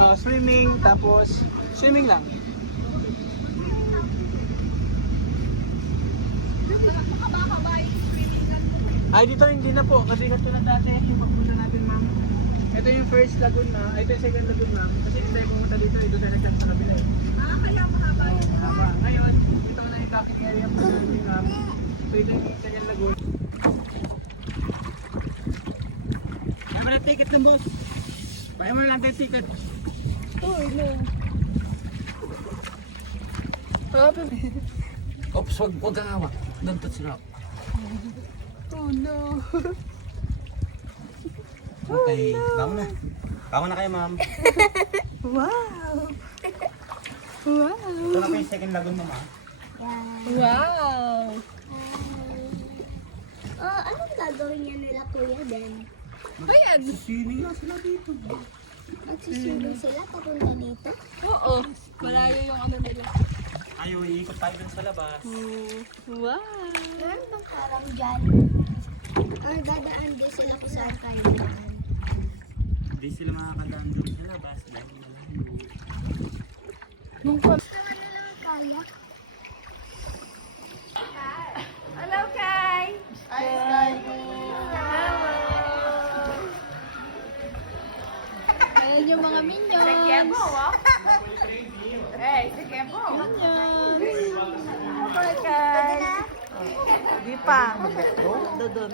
Swimming, tapos swimming lang. Ay, dito hindi na po. Kasi katulad dati, yung pagpunta natin, ma'am. Ito yung first lagoon, ma'am. Ito yung second lagoon, ma'am. Kasi hindi tayo pumunta dito, ito tayo nagkang sa kabila. Kaya mahaba yun. Mahaba. Ngayon, dito na yung docking area po natin, ma'am. So, ito yung second lagoon. Kaya mo na ticket ng boss. Kaya mo na lang tayo ticket. Oh, no. Ops, wag kang hawak. Don't touch rock. Oh, no. Okay, bangon na. Bangon na kayo, ma'am. Wow. Wow. Ito na po yung second lagoon mo, ma'am. Wow. Anong gagawin niya nila kuya din? Ayan. Swimming lang sila dito. Magsisilong sila papunta dito? Oo. Malayo yung ano nila. Ayaw, iikot tayo dun sa labas. Wow. Meron bang parang dyan? Dadaan din sila kung saan kayo daan. Hindi sila makakadaan dun sa labas. Dahil malayo. Nung pa. Naman na lang kaya. Hello, Kai. Hi, Ayan yung mga minions. Hey, sige po. Minions. Okay, Kai. Di pa. Doon.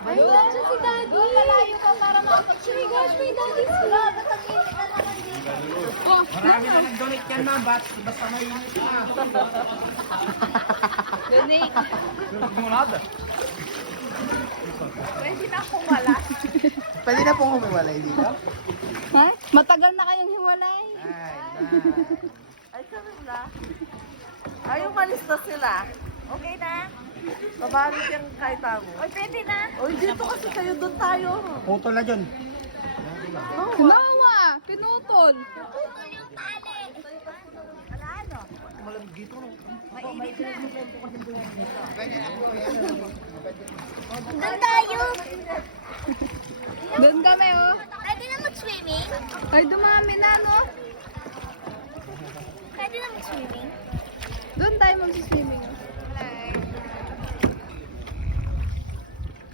Ayun, siya si Daddy. Malayo pa para makapag-show. Oh my gosh, may Daddy sila. Oh, Marami na nag-donate yan, ma'am. Basta may unit na. donate. Hindi mo nada. Pwede na akong wala. Pwede na pong humiwalay dito. Ha? Matagal na kayong hiwalay. Ay, sabi na. Ay, umalis na sila. Okay na? Babalik yung kahit mo. Oy, pwede na. Oy, dito kasi kayo doon tayo. Puto na dyan. Nawa, pinutol. Doon tayo! Doon kami, oh. Pwede na mag-swimming? Ay, dumami na, no? Pwede na mag-swimming? Doon tayo mag-swimming.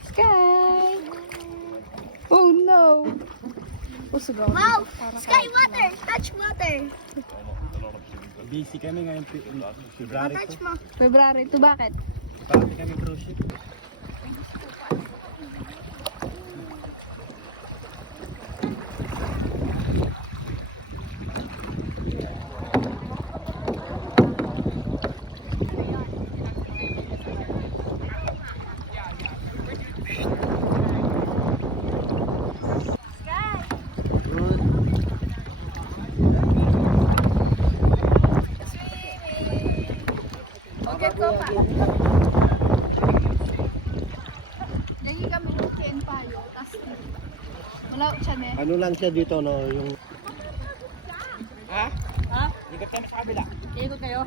Sky! Oh, no. Oh, sigaw. Wow! Sky water! Touch water! Busy kami ngayon. February Touch 2. mo. February 2, bakit? Parati kami cruise ship. Okay po pa. Lagi kami lukiin payo. Tapos, wala siya, ne? Ano lang siya dito, no? Yung Ha? Ha? Ikot kami sa kabila. Ikot kayo?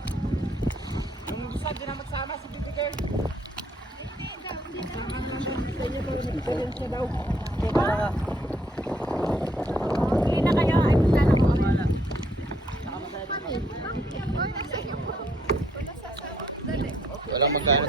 Yung gusto din na magsama si Baby Girl. Hindi na kayo. Ay, punta na ko. walang magkano.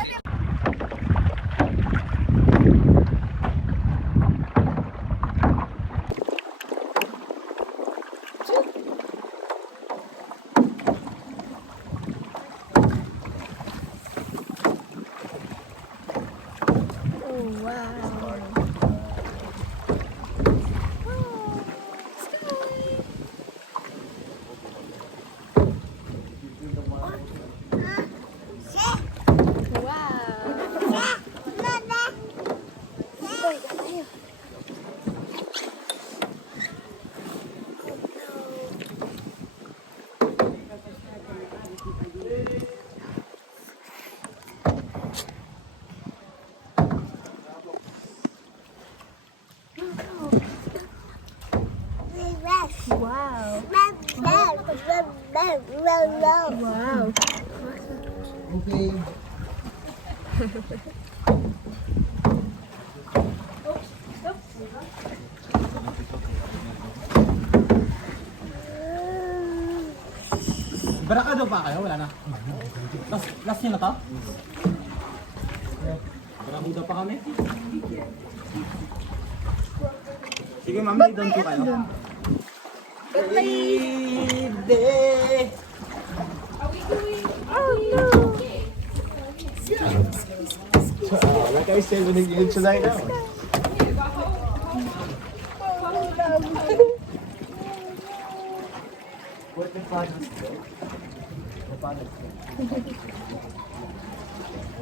Wow! Wow! Okay. Barakado pa kayo? Wala na. Last nyo na to? Barakuda pa kami. Sige ma'am, lay down po kayo. Like I said, when you tonight now.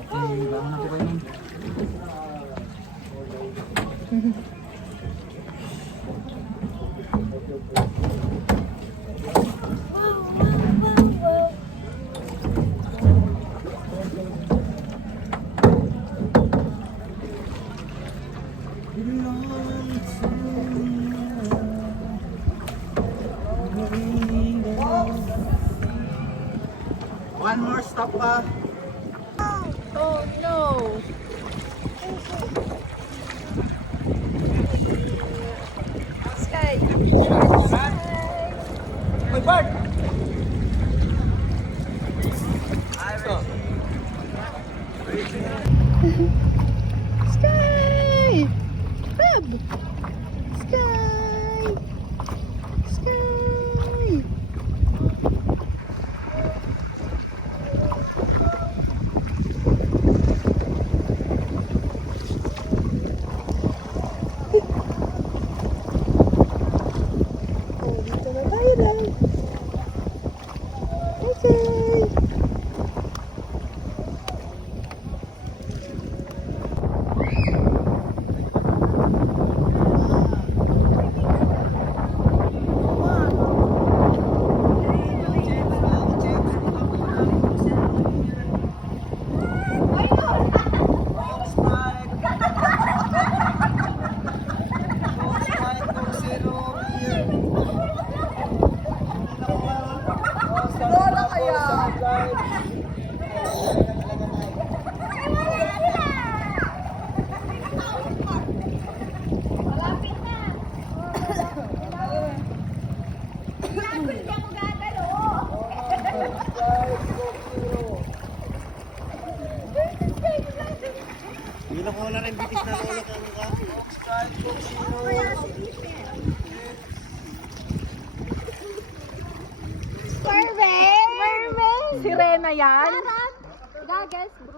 Okay, bangon na po kayo ma'am. One more stop pa. Oh no! Sky! Hoy Bart! Sky! Crab! Sky! Sky! Oh, dito na tayo lang. Okay. Lola kaya. Hindi ko na rin bitis na ulo ka ano ka. Sirena yan? Goggles, bro.